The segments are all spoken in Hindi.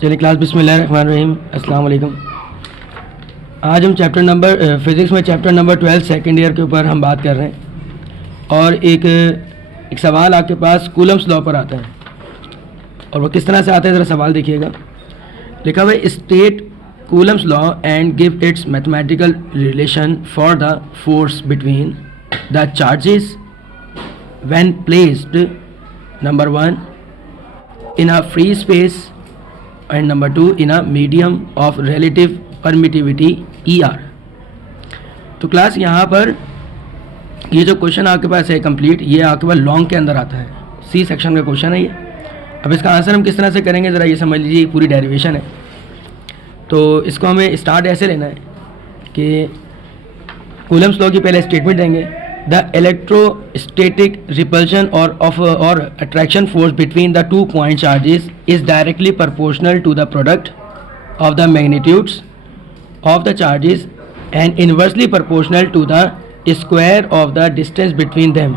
चलिए क्लास बिस्मिल्लाहिर्रहमानिर्रहीम अस्सलाम वालेकुम। आज हम चैप्टर नंबर फिज़िक्स में चैप्टर नंबर 12 सेकेंड ईयर के ऊपर हम बात कर रहे हैं और एक सवाल आपके पास कूलम्स लॉ पर आता है और वो किस तरह से आता है ज़रा सवाल देखिएगा। लिखा हुआ है state Coulomb's law and give its mathematical relation for the force between the charges when placed number 1 in a free space and number 2 in a medium of relative permittivity ER। तो क्लास यहाँ पर ये जो क्वेश्चन आपके पास है कंप्लीट, ये आपके पास लॉन्ग के अंदर आता है, सी सेक्शन का क्वेश्चन है ये। अब इसका आंसर हम किस तरह से करेंगे ज़रा ये समझ लीजिए, पूरी डेरिवेशन है। तो इसको हमें स्टार्ट ऐसे लेना है कि कूलम्स लॉ की पहले स्टेटमेंट देंगे, the electrostatic repulsion or attraction force between the 2 point charges is directly proportional to the product of the magnitudes of the charges and inversely proportional to the square of the distance between them।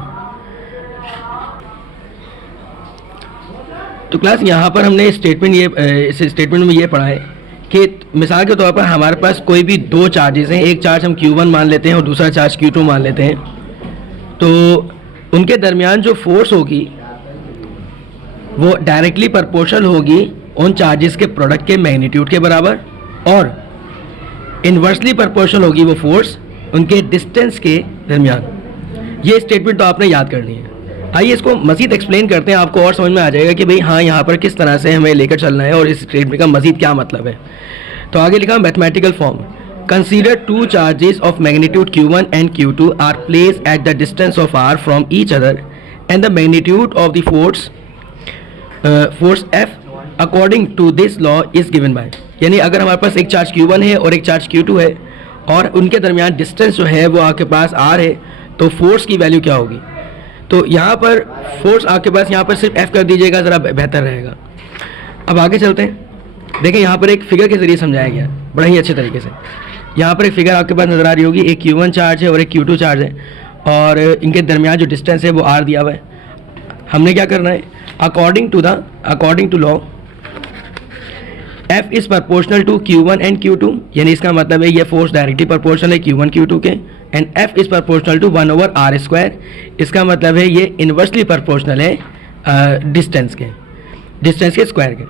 तो क्लास यहाँ पर हमने इस स्टेटमेंट में ये पढ़ा है कि मिसाल के तौर पर हमारे पास कोई भी दो चार्जेस हैं, एक चार्ज हम Q1 मान लेते हैं और दूसरा चार्ज Q2 मान लेते हैं। तो उनके दरमियान जो फोर्स होगी वो डायरेक्टली प्रोपोर्शनल होगी उन चार्जेस के प्रोडक्ट के मैग्नीट्यूड के बराबर और इन्वर्सली प्रोपोर्शनल होगी वो फोर्स उनके डिस्टेंस के दरमियान। ये स्टेटमेंट तो आपने याद करनी है। आइए इसको मज़ीद एक्सप्लेन करते हैं, आपको और समझ में आ जाएगा कि भाई हाँ यहाँ पर किस तरह से हमें लेकर चलना है और इस स्टेटमेंट का मज़ीद क्या मतलब है। तो आगे लिखा mathematical form, consider two charges of magnitude q1 and q2 are placed at the distance of r from each other and the magnitude of the force F according to this law is given by। यानी अगर हमारे पास एक चार्ज q1 है और एक चार्ज q2 है और उनके दरमियान डिस्टेंस जो है वो आपके पास r है, तो फोर्स की वैल्यू क्या होगी। तो यहाँ पर फोर्स आपके पास यहाँ पर सिर्फ F कर दीजिएगा, ज़रा बेहतर रहेगा। अब आगे चलते हैं, देखें यहाँ पर एक फिगर के ज़रिए समझाया गया बड़ा ही अच्छे तरीके से। यहाँ पर एक फिगर आपके पास नज़र आ रही होगी, एक Q1 चार्ज है और एक Q2 चार्ज है और इनके दरमियान जो डिस्टेंस है वो R दिया हुआ है। हमने क्या करना है, according to law F is proportional to Q1 and Q2, यानी इसका मतलब है ये फोर्स डायरेक्टली प्रोपोर्शनल है Q1 Q2 के, and F is proportional to 1/r²। इसका मतलब है ये इन्वर्सली प्रोपोर्शनल है डिस्टेंस के स्क्वायर के।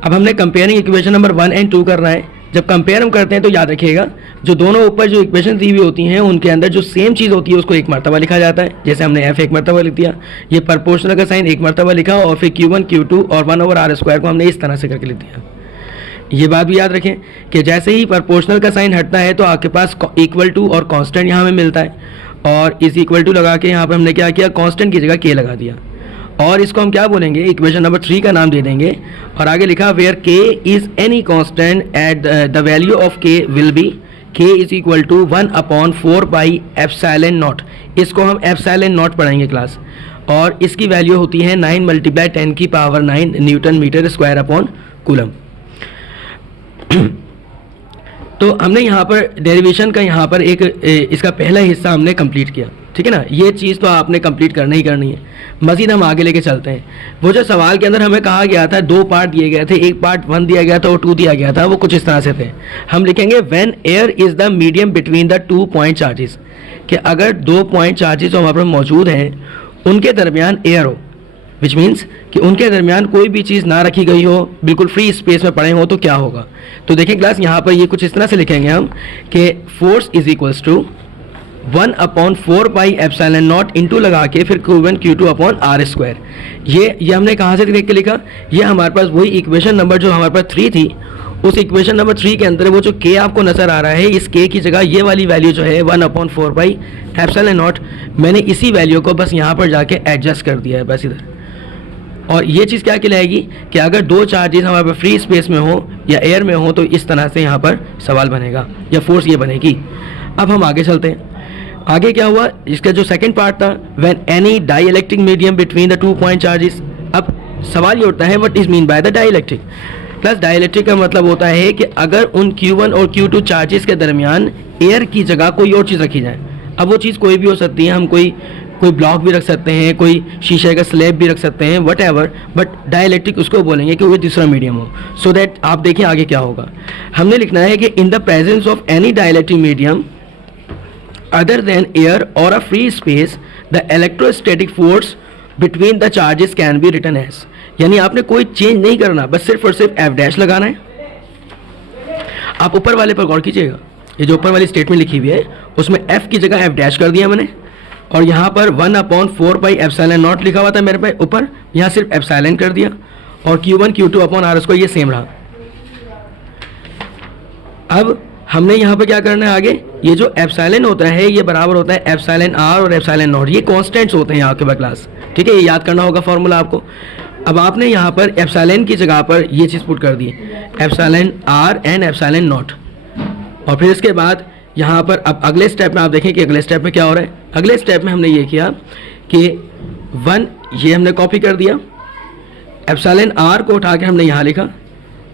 अब हमने कंपेयरिंग इक्वेशन नंबर 1 एंड 2 करना है। जब कंपेयर हम करते हैं तो याद रखिएगा जो दोनों ऊपर जो इक्वेशन दी हुई होती हैं उनके अंदर जो सेम चीज़ होती है उसको एक मरतबा लिखा जाता है। जैसे हमने F एक मरतबा लिख दिया, ये प्रोपोर्शनल का साइन एक मरतबा लिखा और फिर Q1 Q2 और 1/r² को हमने इस तरह से करके लिख दिया। ये बात भी याद रखें कि जैसे ही प्रोपोर्शनल का साइन हटता है तो आपके पास इक्वल टू और कॉन्स्टेंट यहाँ हमें मिलता है और इस इक्वल टू लगा के यहाँ पर हमने क्या किया, कॉन्स्टेंट की जगह K लगा दिया और इसको हम क्या बोलेंगे, इक्वेशन नंबर 3 का नाम दे देंगे। और आगे लिखा where K is any constant at the value of K will be K is equal to 1/4πε0। इसको हम ε0 पढ़ेंगे क्लास और इसकी वैल्यू होती है 9 × 10⁹ newton metre square upon coulomb. तो हमने यहाँ पर डेरिवेशन का यहाँ पर इसका पहला हिस्सा हमने कंप्लीट किया, ठीक है ना। ये चीज़ तो आपने कंप्लीट करनी ही करनी है। मज़ीद हम आगे लेके चलते हैं। वो जो सवाल के अंदर हमें कहा गया था, दो पार्ट दिए गए थे, एक पार्ट 1 दिया गया था और 2 दिया गया था, वो कुछ इस तरह से थे। हम लिखेंगे when air is the medium between the 2 point charges, कि अगर 2 पॉइंट चार्जेस जो हमारे पास मौजूद हैं उनके दरमियान एयर हो, विच मीन्स कि उनके दरमियान कोई भी चीज़ ना रखी गई हो, बिल्कुल फ्री स्पेस में पड़े हो, तो क्या होगा। तो देखिए क्लास यहाँ पर ये कुछ इस तरह से लिखेंगे हम कि force is equals to 1/4πε0 into लगा के फिर Q1 Q2 अपॉन r²। ये हमने कहाँ से देख के लिखा, ये हमारे पास वही इक्वेशन नंबर जो हमारे पास 3 थी, उस इक्वेशन नंबर 3 के अंदर वो जो K आपको नज़र आ रहा है, इस K की जगह ये वाली वैल्यू जो है 1/4πε0, मैंने इसी वैल्यू को बस यहाँ पर जाके एडजस्ट कर दिया है बस इधर। और ये चीज़ क्या कहलाएगी कि अगर दो चार्जेस हमारे पास फ्री स्पेस में हो या एयर में हो तो इस तरह से यहाँ पर सवाल बनेगा या फोर्स ये बनेगी। अब हम आगे चलते हैं। आगे क्या हुआ, इसका जो सेकंड पार्ट था, when any dielectric medium between the 2 point charges. अब सवाल ये उठता है what is mean by the dielectric. Plus dielectric का मतलब होता है कि अगर उन Q1 और Q2 चार्जेस के दरमियान एयर की जगह कोई और चीज़ रखी जाए। अब वो चीज़ कोई भी हो सकती है, हम कोई कोई ब्लॉक भी रख सकते हैं, कोई शीशे का स्लैब भी रख सकते हैं, वट एवर, बट डाइलेक्ट्रिक उसको बोलेंगे कि वो दूसरा मीडियम हो, सो दैट आप देखें आगे क्या होगा। हमने लिखना है कि in the presence of any dielectric medium other than air और a free space the electrostatic force between the charges can be written as, यानी आपने कोई चेंज नहीं करना, बस सिर्फ और सिर्फ एफ डैश लगाना है। आप ऊपर वाले पर गौर कीजिएगा, ये जो ऊपर वाली स्टेटमेंट लिखी हुई है उसमें एफ की जगह एफ डैश कर दिया मैंने, और यहाँ पर 1/4 पाई एप्सिलॉन नॉट लिखा हुआ था मेरे पे ऊपर, यहाँ सिर्फ एप्सिलॉन कर दिया, और Q1 Q2 upon R square ये सेम रहा। अब हमने यहाँ पे क्या करना है आगे, ये जो एप्सिलॉन होता है ये बराबर होता है एप्सिलॉन आर और एप्सिलॉन नॉट, ये कॉन्स्टेंट्स होते हैं आपके पास क्लास, ठीक है, ये याद करना होगा फॉर्मूला आपको। अब आपने यहाँ पर एप्सिलॉन की जगह पर ये चीज़ पुट कर दी, epsilon R and epsilon naught, और फिर इसके बाद यहाँ पर अब अगले स्टेप में आप देखें कि अगले स्टेप में क्या हो रहा है। अगले स्टेप में हमने ये किया कि 1 ये हमने कॉपी कर दिया, एप्सिलॉन आर को उठा के हमने यहाँ लिखा।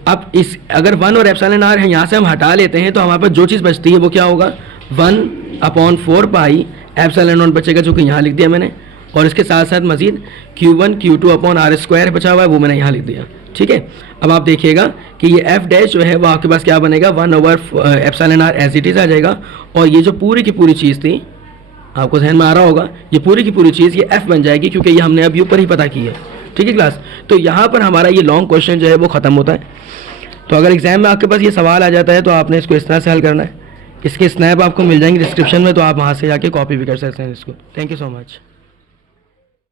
अब इस अगर 1 और एप्सिलॉन आर है यहाँ से हम हटा लेते हैं तो हमारे पास जो चीज़ बचती है वो क्या होगा, 1/4 पाई एप्सिलॉन नॉट बचेगा, जो कि यहाँ लिख दिया मैंने, और इसके साथ साथ मजीद Q1 Q2 upon R square बचा हुआ है वो मैंने यहाँ लिख दिया, ठीक है। अब आप देखिएगा कि ये एफ डैश जो है वो आपके पास क्या बनेगा, 1 epsilon R as it is आ जाएगा, और ये जो पूरी की पूरी चीज़ थी आपको ध्यान में आ रहा होगा, ये पूरी की पूरी चीज़ ये एफ बन जाएगी, क्योंकि ये हमने अभी ऊपर ही पता की है, ठीक है क्लास। तो यहाँ पर हमारा ये लॉन्ग क्वेश्चन जो है वो ख़त्म होता है। तो अगर एग्जाम में आपके पास ये सवाल आ जाता है तो आपने इसको इस तरह से हल करना है। इसके स्नैप आपको मिल जाएंगे डिस्क्रिप्शन में, तो आप वहाँ से जाके कॉपी भी कर सकते हैं इसको। Thank you so much.